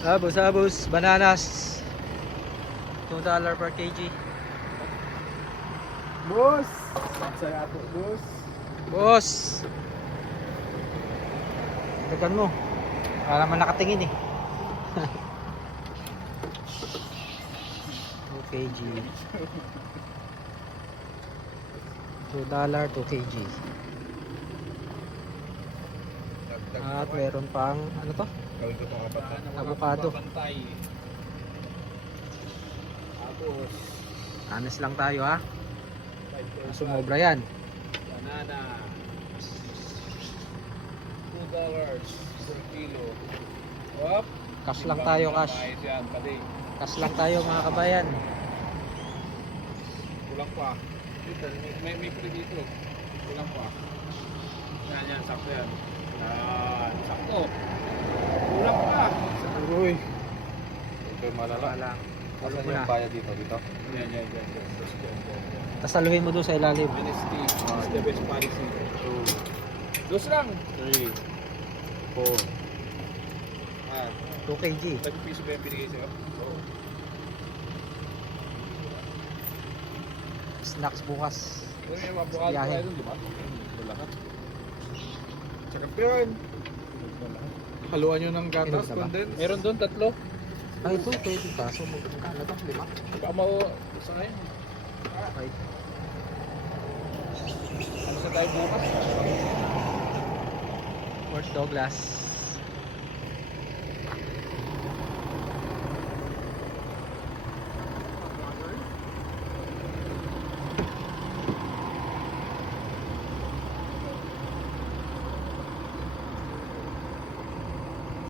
Abos, bananas. $2 per kg. Boss! Saya ato, boss. Boss! Tagan mo. Para naman nakatingin eh. 2 kg. $2, 2 kg. At meron pang, ano to? Gawin ko itong apat na. Avocado. Tapos, Honest lang tayo ha. Sumobra yan. banana. $2 per kilo. Up. Cash lang tayo, cash. Yan, pati. Cash lang tayo mga kabayan. Kulang pa. Dito, may free dito. Kulang pa. Yan, sakto yan. Yan, sakto. Kulang pa. Uy. Ito malala. Wala. Asan Wala. yung bayad dito? Yan. Tapos saluhin mo doon sa ilalim. Honesty is the best policy. 2. Dos lang. 3. 4. 2 kg. 30 piso ba yung binigay sa'yo? Oo. Snacks bukas. Pero yung avocado Biyahe. tayo dun, di ba? Lahat. Tsaka yun. Haluan nyo ng gatas, Inom na ba? condensed. Meron doon, 3. Ay, ito, pwede kaso. Magkano to? 5? Baka mau... Isa ngayon. Ano sa tayo bukas? Fort Douglas.